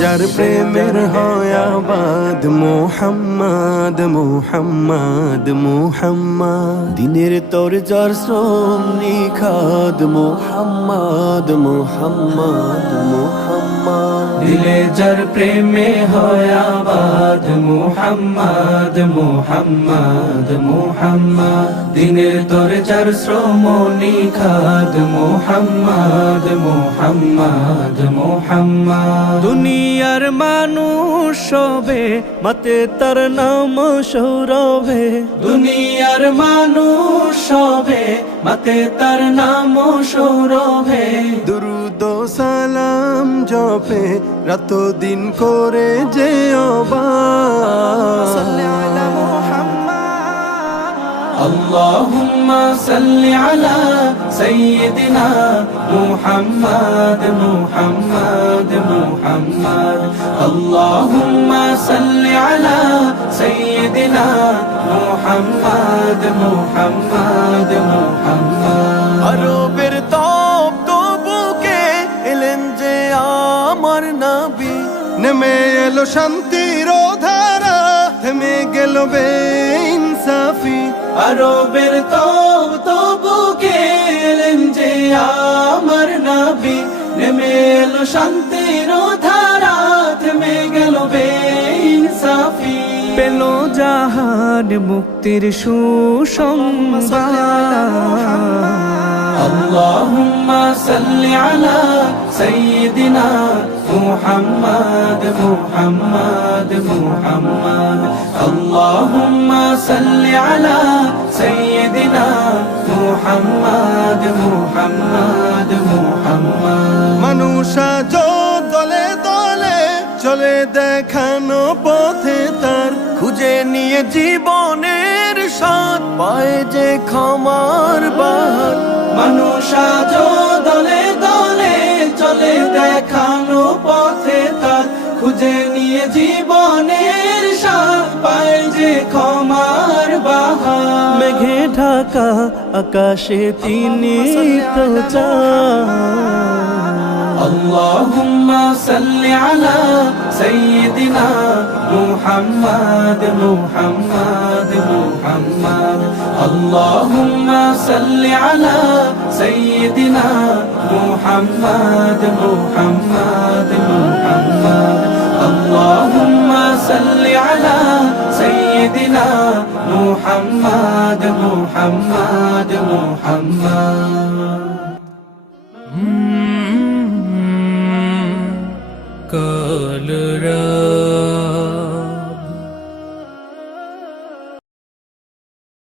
যার প্রেমের হয় আবাদ মোহাম্মদ মোহাম্মদ মোহাম্মদ দিনের তোর যার শ্রম নিখাদ মোহাম্মদ মোহাম্মদ মোহাম্মদ দিলে যার প্রেমে হয় আবাদ মোহাম্মদ মোহাম্মদ মোহাম্মদ দিনের তোর যার শ্রম নিখাদ মোহাম্মদ মোহাম্মদ মোহাম্মদ দুনিয়ার মানুষ সবে মতে তার নাম সৌরভে দুনিয়ার মানুষ সবে মতে তার নাম সৌরভে দুরুদ ও সালাম জপে রাত দিন করে যে اللهم صل على سيدنا محمد محمد محمد اللهم صل على سيدنا محمد محمد محمد আরবের তপ্ত বুকে এলেন যে আমার নবী নেমে এলো শান্তির ধারা থেমে গেল বেইনসাফি আরবের বুকে এলেন যে আমার নবী নেমে এলো শান্তির ধারা থেমে গেল বেইনসাফি পেল জাহান মুক্তির সুসংবাদ اللهم صل على سيدنا محمد محمد محمد اللهم صل على سيدنا محمد محمد محمد মানুষা দলে দলে চলে দেখানো পথে তার খুঁজে নিয়ে জীবনের স্বাদ পায় যে ক্ষমার বাহার মানুষ আজ দলে দলে চলে দেখানো পথে তার খুঁজে নিয়ে জীবনের স্বাদ পায় যে ক্ষমার বাহার মেঘে ঢাকা আকাশে তিনি প্রচার اللهم صل على سيدنا محمد محمد محمد اللهم صل على سيدنا محمد محمد محمد اللهم صل على سيدنا محمد محمد محمد কাল